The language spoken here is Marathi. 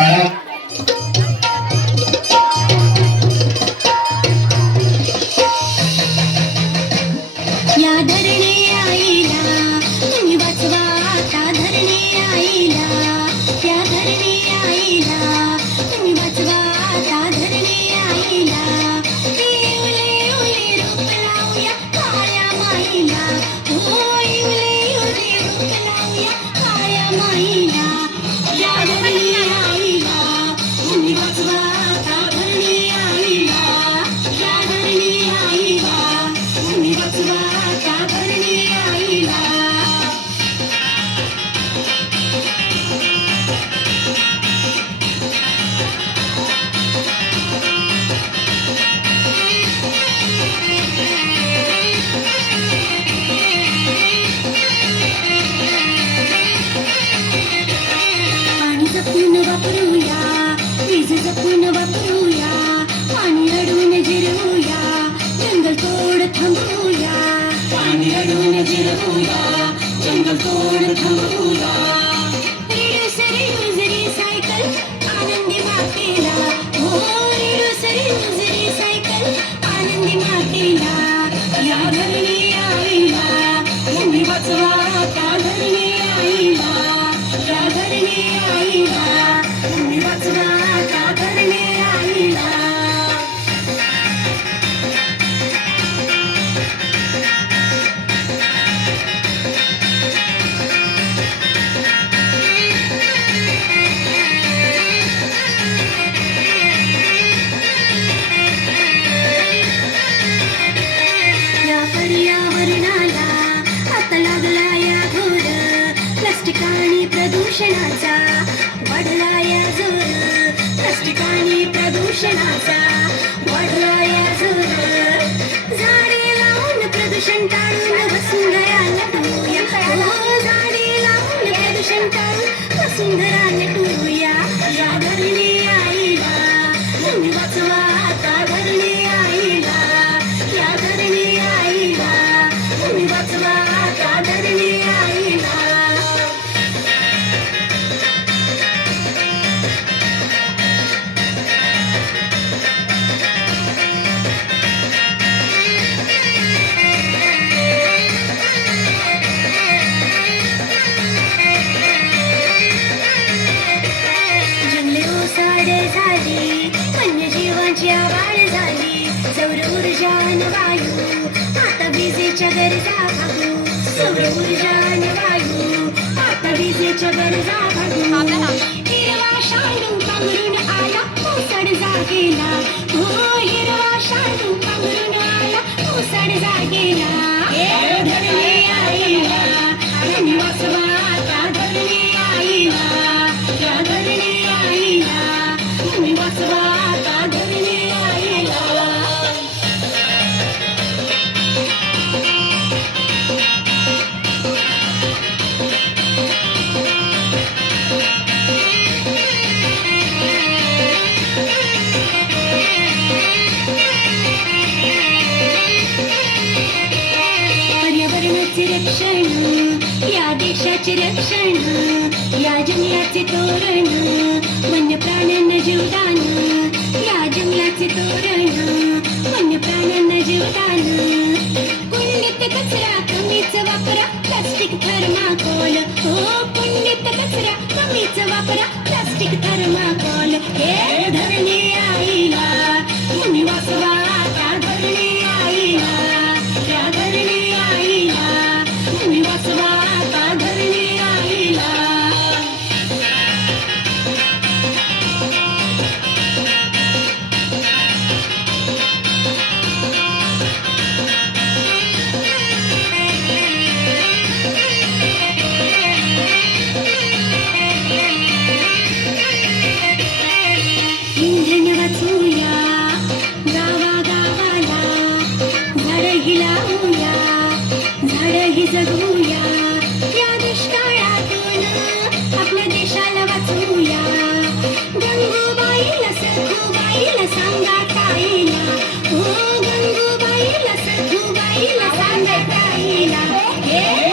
তারা प्लास्टिक आणि प्रदूषणाचा वाढलाया जोर त्याच ठिकाणी प्रदूषणाचा वाढलाया जोर झाडे लावून प्रदूषण टाळून वसुंधरा नटूया हो झाडे लावून प्रदूषण टाळून वसुंधरा लटूया या धरणी आईला तुम्ही वाचवा आता धरणी आईला. या धरणी आईला तुम्ही वाचवा आता गरजा भागू सौर ऊर्जा वायू आता विजेच्या गरजा भागू हिरवा पांघरून आला जागेला। रक्षण या देशाचे रक्षण या जंगलाचे तोरण वन्य प्राण्यांना जीवदान या जंगलाचे तोरण वन्य प्राण्यांना जीवदान. पुण्यत कचरा कमीच वापरा प्लास्टिक थर्माकोल. हो पुण्यत कचरा कमीच वापरा प्लास्टिक थर्माकोल. हे धरणे China. ¿Qué?